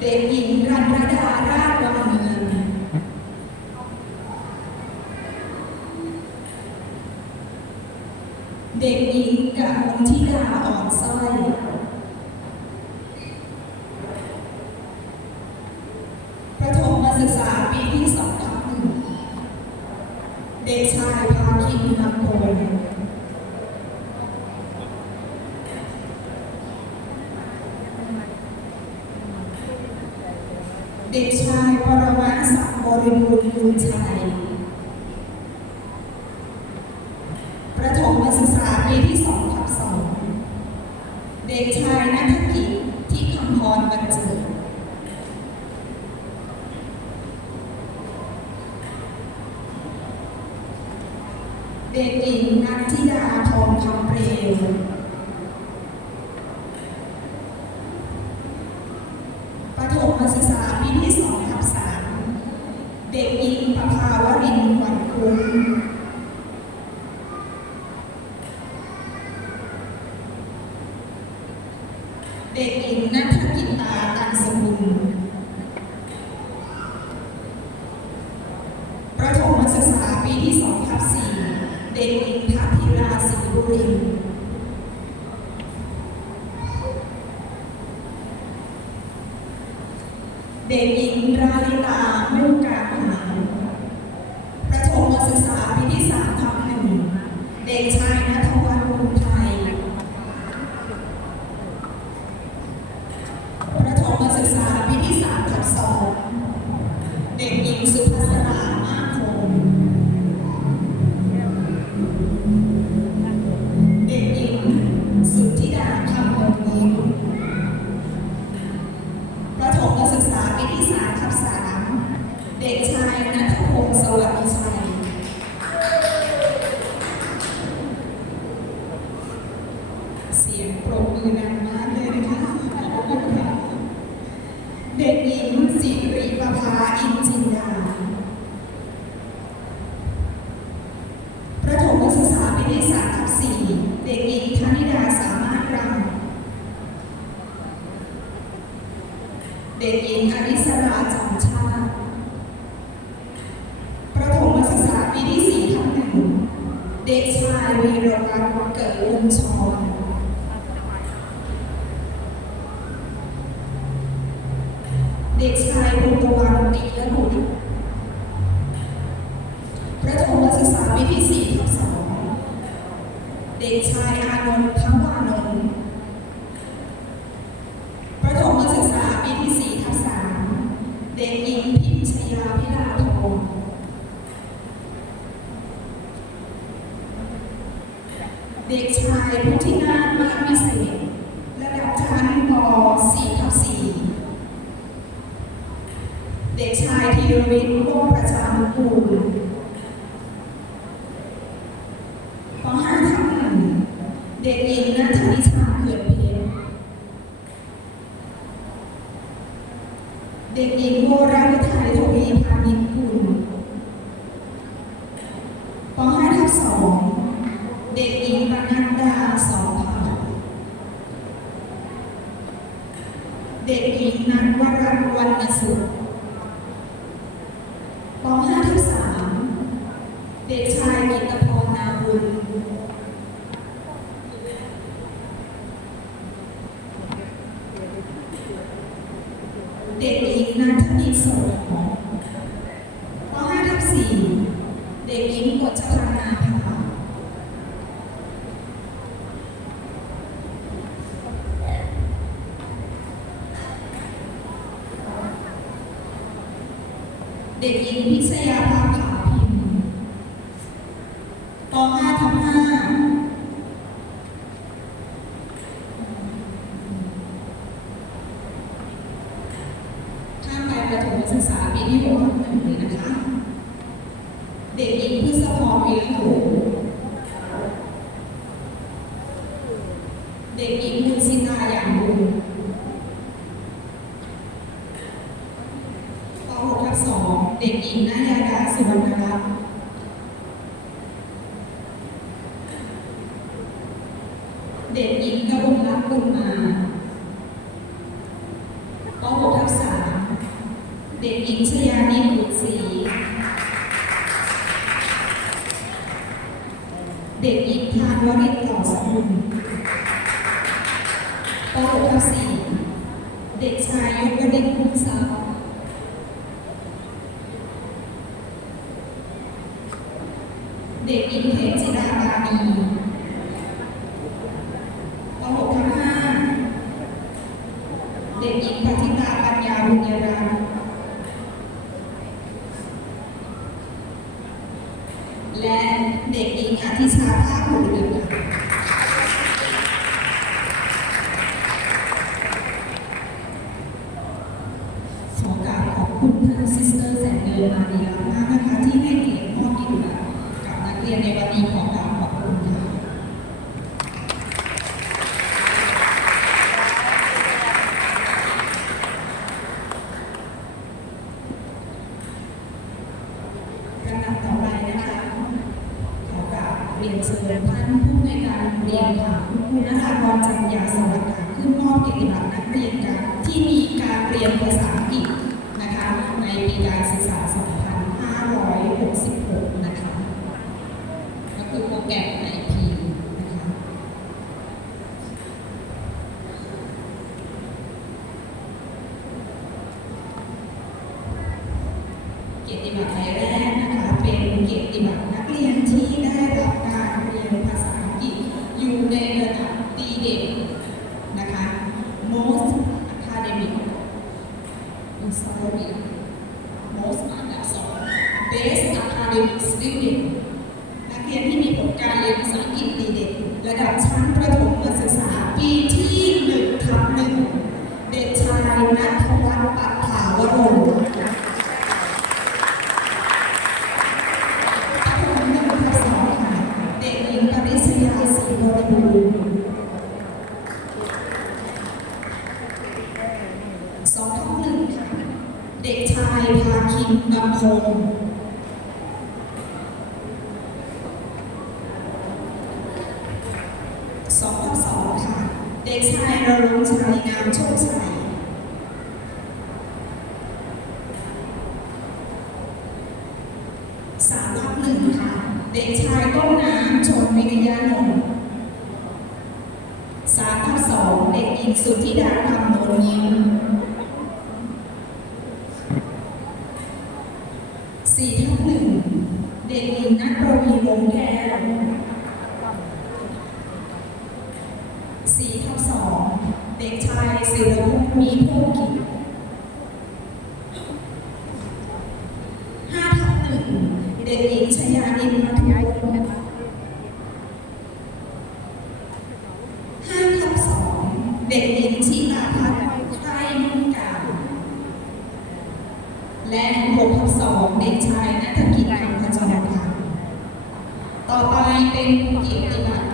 เด็กหญิงรันรดาราชบำเนินเด็กหญิงกับมนทิดาอ่อนสร้อย 会差来 เด็กชายภูมิวังปีละหนุนประถมศึกษาวิที่สี่ทับสองเด็กชายอานนท์ทั้งวานน dari Narwara Warna Suruh. และเด็กหญิงอาทิชาภาคหงเรือ บัตรหมายแรกนะคะเป็นเกิจบัตร เด็กชายนรงชายงามโชคชัยสามทับหนึ่งค่ะ เด็กชายต้นน้ำชนวิญญานนท์สามทับสองเด็กหญิงสุธิด tempo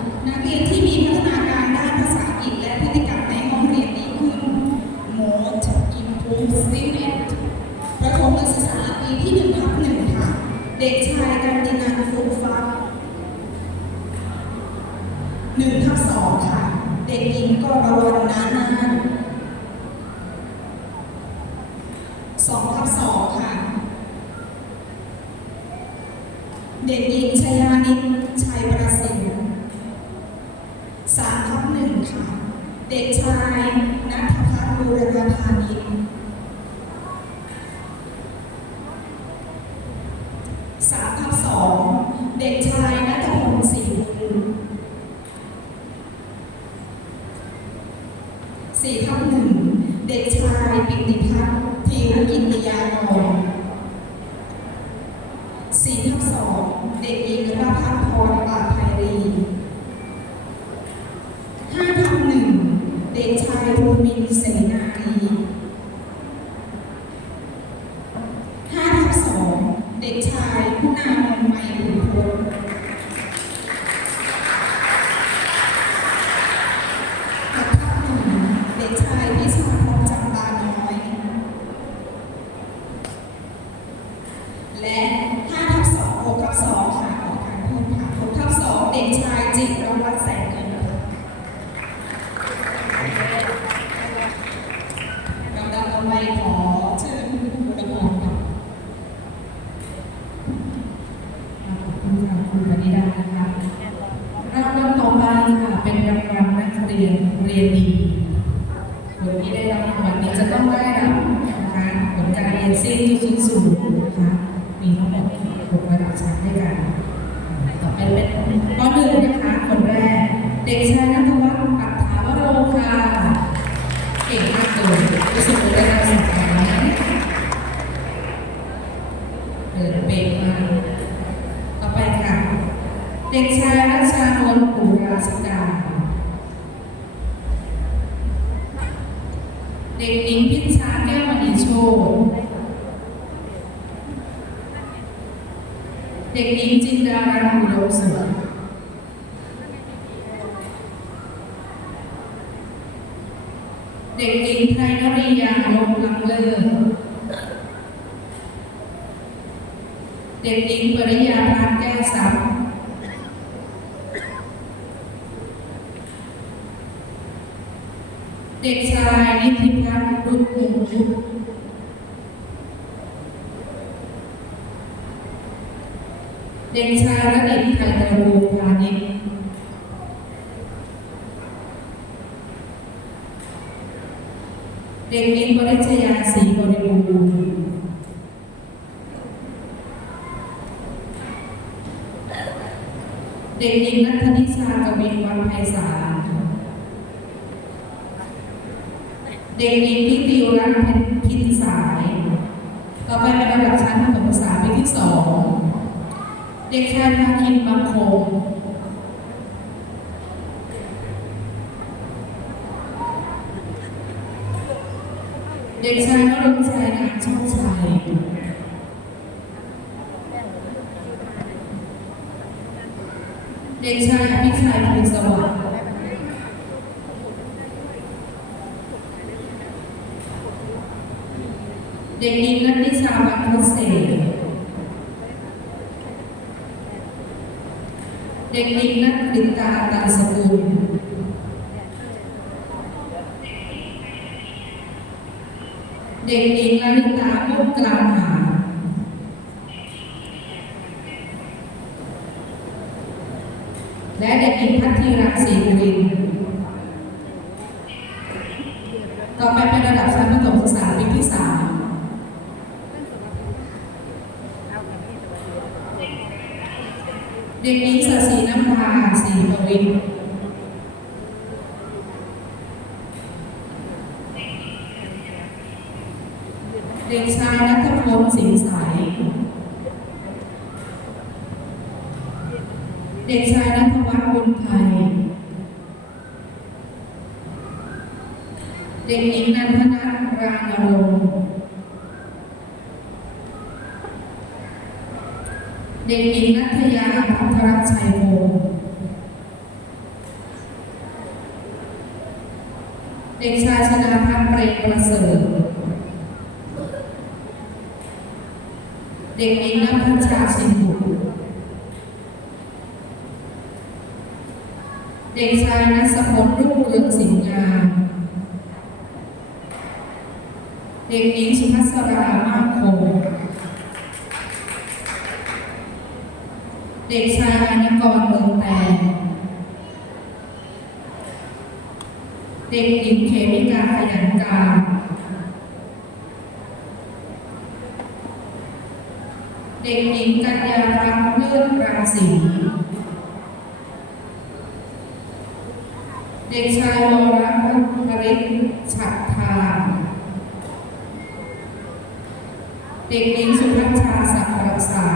รียนเรียนดีคนที่ได้รับงวันนี้จะต้องได้รับนะคะผลการเรียนเส้นที่สูงสูงนะคะมีทั้งหมดหกระดับชั้นด้วยกันต่อไปเป็นป .1 นะคะคนแรก เด็กชายนัท เด็กชายนิติพัฒน์รุ่นมุงเด็กชายระดิษฐ์ไทยตะกูพาณิชย์เด็กหญิงปริชยาศรีบริบูรณ์เด็กหญิงนัทนิชากวินวันไพศาล เด็กหญิงที่ติวรัตน์เพินสาย ต่อไปเป็นระดับชั้นประถมศึกษาปีที่สองเด็กชายพาคินบางคงเด็กชายนรงชัยงามช่องชัยเด็กชายอภิชัยภูสวัสดิ์ เด็กหญิงนัทนิชาบันทเศษเด็กหญิงนัทลิตาตันสกุลเด็กหญิงลลิตาพุ่มกลางหา และเด็กหญิงพัทธีราศรีบุรินทร์ต่อไปเป็นระดับชั้นประถมศึกษาปีที่สาม เด็กหญิงสศิน้ำพาศรีปวิน เด็กชายนัทพลสิงห์ใส เด็กชายนัทวัฒน์บุญไทย เด็กหญิงนันทนัทรานรงค์เด็กหญิงนัทยาพัทรชัยพงศ์เด็กชายชนาพัฒน์เปรมประเสริฐเด็กหญิงนัทพัชชาชินบุตรเด็กชายนัสพลรุ่งเรืองสิงห์งาม เด็กหญิงสุภัสรามากคง เด็กชายอานกรเมืองแตง เด็กหญิงเขมิกาขยันการเด็กหญิงกัญญารัตน์เลิศราศีเด็กชายวรพัฒนริศฉัตรทาเด็กหญิงสุภัชชาสักปรักษา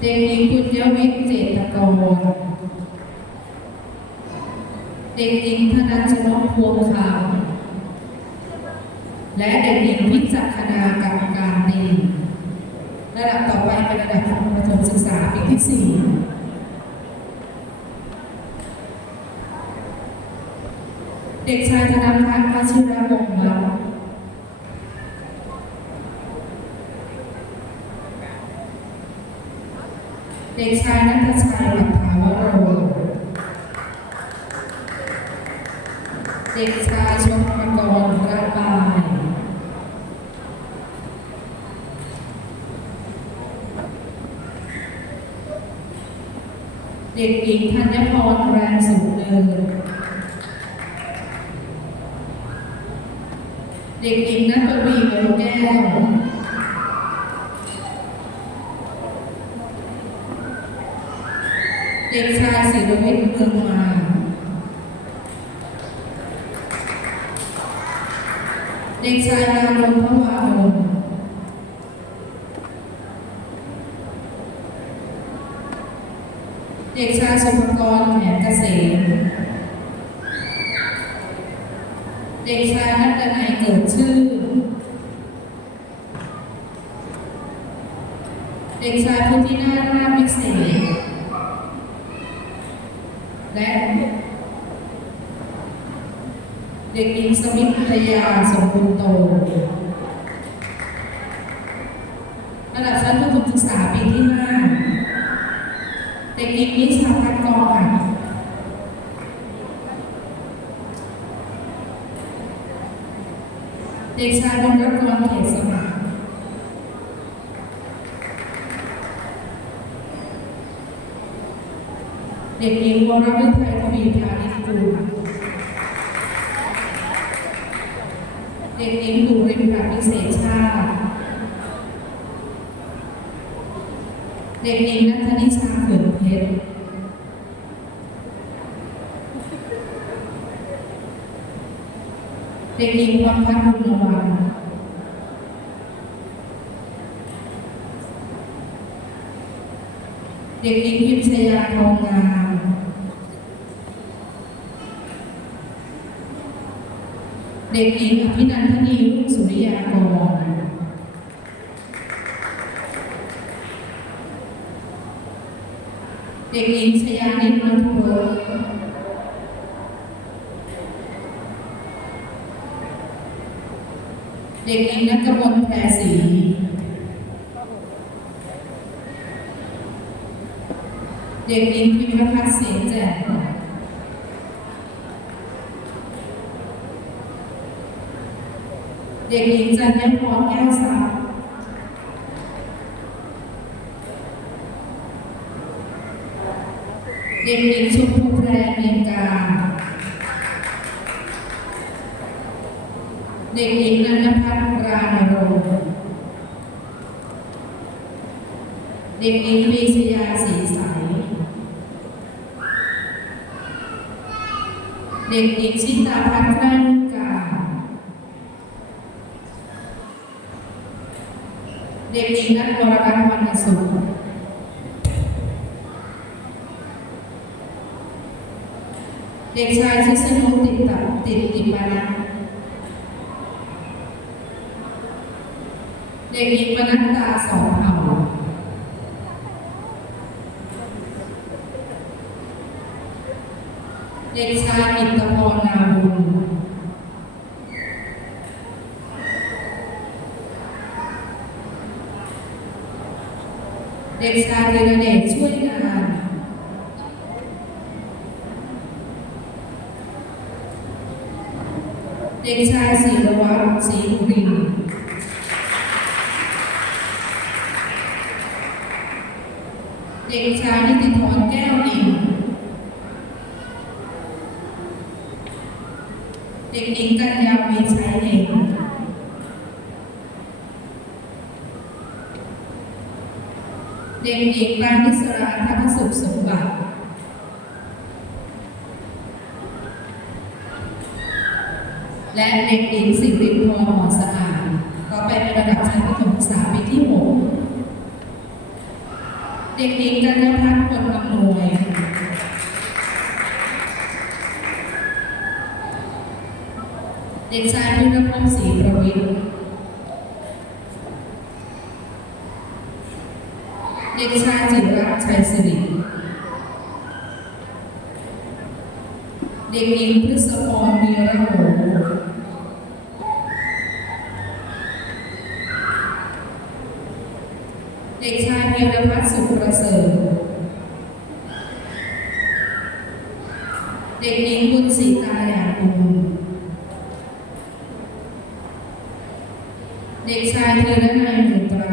เด็กหญิงปุญญวิทย์เจตกร ด็กหญิงธนัญชนกพวงคำและเด็กหญิงพิจักคณากรรมการดีระดับต่อไปเป็นระดับประถมศึกษาปีที่สี่เด็กชายธนพัฒน์วชิรวงศ์ลักษณ์เด็กชายนัทชัยปัทถาวโร เด็กชายชมพกรระบาย เด็กหญิง เด็กชายนัตนัยเกิดชื่อ เด็กชายพุทธินาถราภิเศษและเด็กหญิงสมิทธยาสมบูรณ์โตระดับชั้นประถมศึกษาปีที่ 5 เด็กหญิงนิชาพัฒน์กองอัด เด็กชายบรรรกรเขตสมัครเด็กหญิงวรฤทัยทวีพาณิชกุลเด็กหญิงดุรินทร์พิเศษชาติ เด็กหญิงนัทนิชาเขื่อนเพชร เด็กหญิงวัฒนบุญวันเด็กหญิงพิมชยาทองงามเด็กหญิงอภินันทนีรุ่งสุริยากร เด็กหญิงชยานิตมัทุรสเด็กหญิงนักก เด็กหญิงพิมพ์พัฒน์เสียงแจ่มเด็กหญิงจันยพรแก้วทรัพย์เด็กหญิงชมพูแพรเมียงการเด็กหญิงนันทพัฒน์รามโรงค์ เด็กหญิงวีสยาสีใส เด็กหญิงชิตาพัฒน์แก้วกา เด็กหญิงนัทวรรัตน์วรรณสุขเด็กชายชิสนุติดตับติดติปานะเด็กหญิงวนัตตาสองเผ่า เด็กชายอิตพรนาบุญ เด็กชายเดนเดชช่วยงานเด็กชายศิรวัตรศรีบุรินเด็กชายนิติธรแก้วอิ่ม เด็กหญิงกัญญาวีชัยเองเด็กหญิงปานิสราทัพสุขสมบัติ และเด็กหญิงสิริพรหมอสะอาดก็ไปในระดับชั้นประถมศึกษาปีที่ 6 เด็กหญิงกัญญพัฒน์คนอำนวยเด็กชายพิรพงศ์ศรีประวิทย์เด็กชายจิรรัตชัยสิริเด็กหญิงพฤษพรวีระโหเด็กชายเพียรพัฒน์สุขประเสริฐ เด็กหญิงบุญศรีตาหยาบุญ เด็กชายเทระนายหมู่ไตร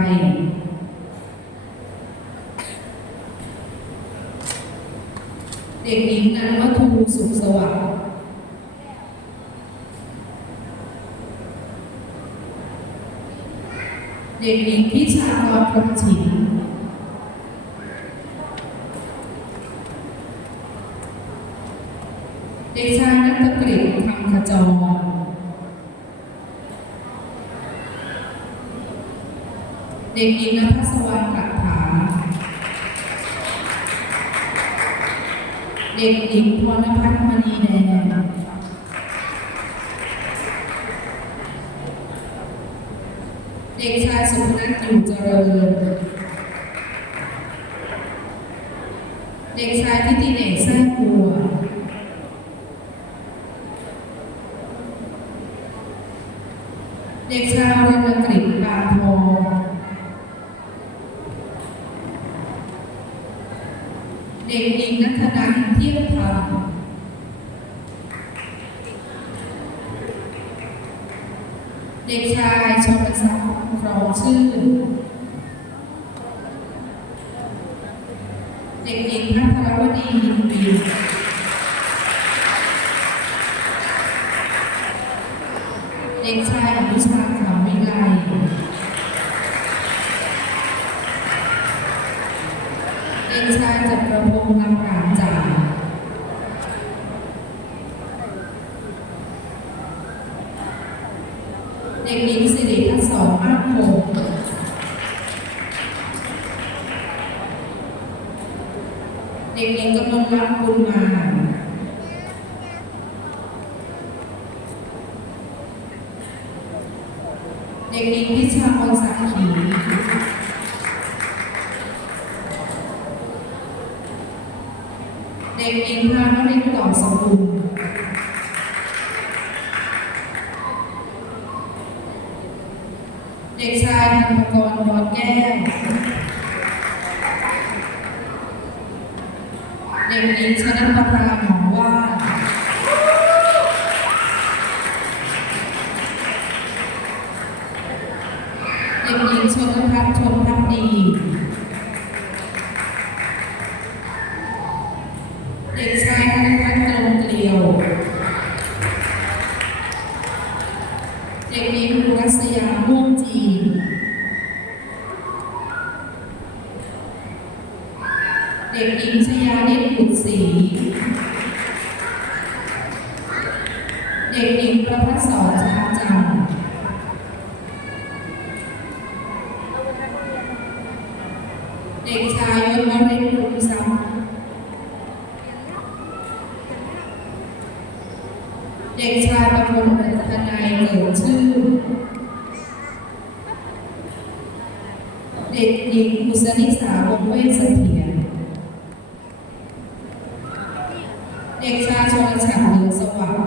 เด็กหญิงนันวัฒนูสุขสวัสดิ์ เด็กหญิงพิชากรพรมฉินเด็กชายนัตกฤษคำขจรเด็กหญิงนภัสวรรณกัตถาเด็กหญิงพรณพัฒน์มณีแดง เด็กชายสุพนัทอยู่เจริ ญเด็กชายทิติเนศแท้กัวเด็กชายอรณกฤษปานทองเด็กหญิงนัทนันท์เที่ยงธรรมเด็กชายชนศักดิ์ครองชื่อ เด็กหญิงพัทรวดียินวีเด็กชายอนุชาขาววิไลเด็กชายจักรพงษ์นำกาจ่าเด็กหญิงสิริทัศน์สอนมากคง เด็กหญิงกำลังรับบุญมา เด็กหญิงพิชาพรสักขีเด็กหญิงพานรินทร์ต่อสมบูรณ์ เด็กชายธนกรนอนแก้ว เด็กหญิงชนะประภาหมองว่า เด็กหญิงชนพัฒน์ชนพักดี เด็กชายธนพัฒน์กลมเกลียว เด็กหญิงบุรัสยาม่วงจีน เด็กหญิงชยานิดบุตรศรี เด็กหญิงประพัสสรชาจันทร์เด็กชายยศวรินทร์รุมทรัพย์ เด็กชายประพงศ์ธนายเกิดชื่อ เด็กหญิงอุษนิสาวงเวชเสถียรเด็กชายชนฉันเหลือสว่าง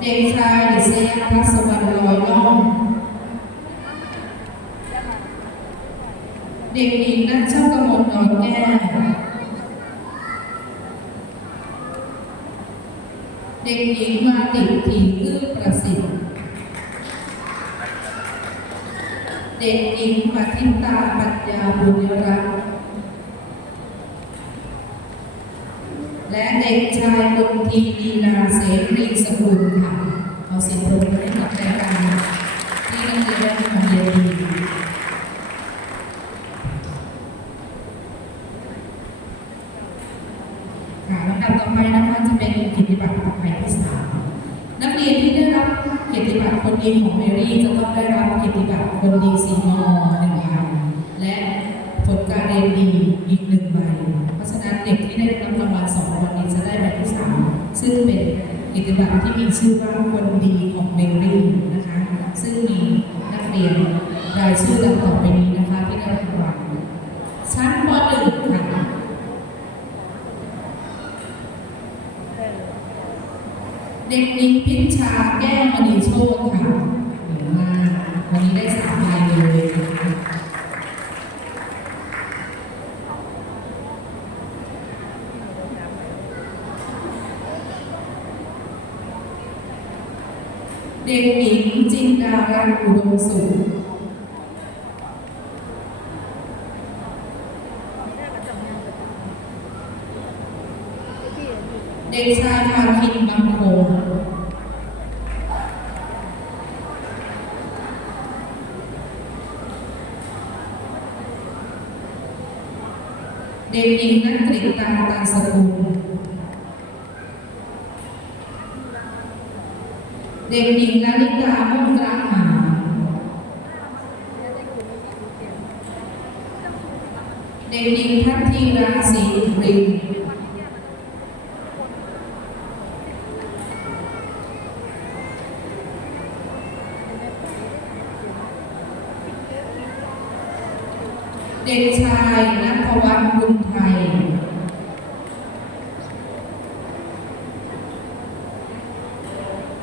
เด็กชายดิษยพัสวรรณลอยล่องเด็กหญิงนัชชกมลนอนแก้ว เด็กหญิงมาติถีคือประสิทธิ์ เด็กหญิงปฏิตาปัญญาบุญรัตน์และเด็กชายกุลทีลีลาเสรีสกุลค่ะขอเสียงปรบมือให้กับรายการที่นักเรียนได้ทำเรียนดีค่ะลำดับต่อไปนะคะจะเป็นเกียรติบัตรประภัยที่สามนักเรียนที่ได้รับเกี ทีมของเมรี่จะต้องได้รับเกียรติบัตรคนดีสีมอหนึ่งใบและผลการเรียนดีอีกหนึ่งใบ เพราะฉะนั้นเด็กที่ได้รับรางวัลสองรางวัลนี้จะได้ใบที่สามซึ่งเป็นเกียรติบัตรที่มีชื่อว่าคนดี เด็กหญิงจินดารัตน์อุดมสุขเด็กชายพาคินบางโคเด็กหญิงนักกฤษตาตาสกุล เด็กหญิงนาริกามุ่งกลางหาเด็กหญิงทัตทีราศี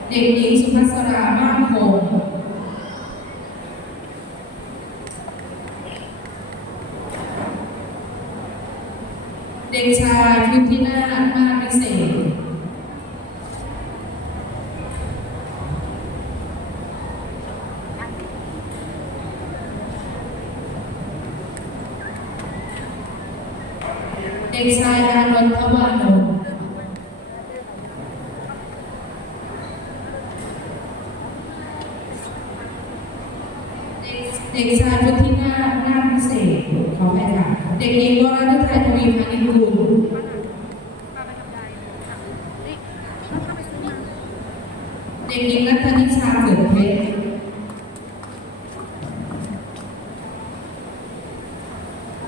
เด็กหญิงสุภัสราบ้านคงเด็กชายพิทินาศมาก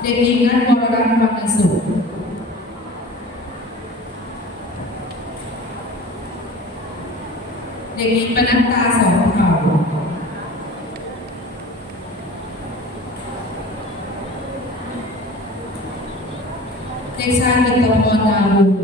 เด็กหญิงนัทวรรัตน์วังสูงเด็กหญิงปนัดตาสองเขาเด็กชายกิตตพรดาวุ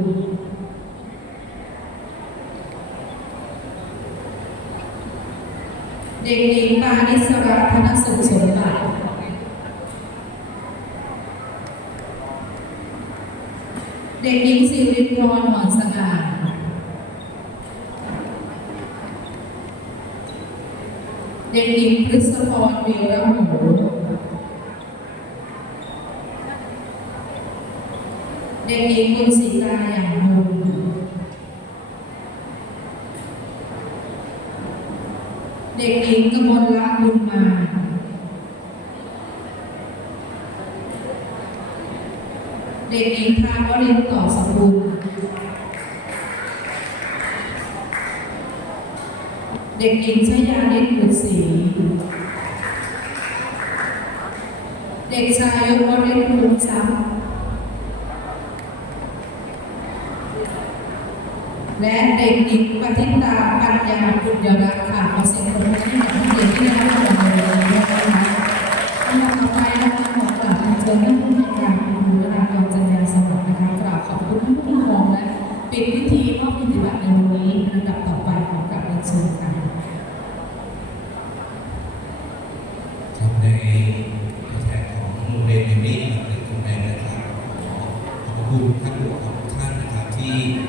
เด็กหญิงกมลละกบุญมาเด็กหญิงพราวรินต่อสมบูรเด็กหญิงชยานิตบุตรศรีเด็กชายยศวรินภูมิทและเด็กหญิงปฏิตาปัญญาคุณยรั की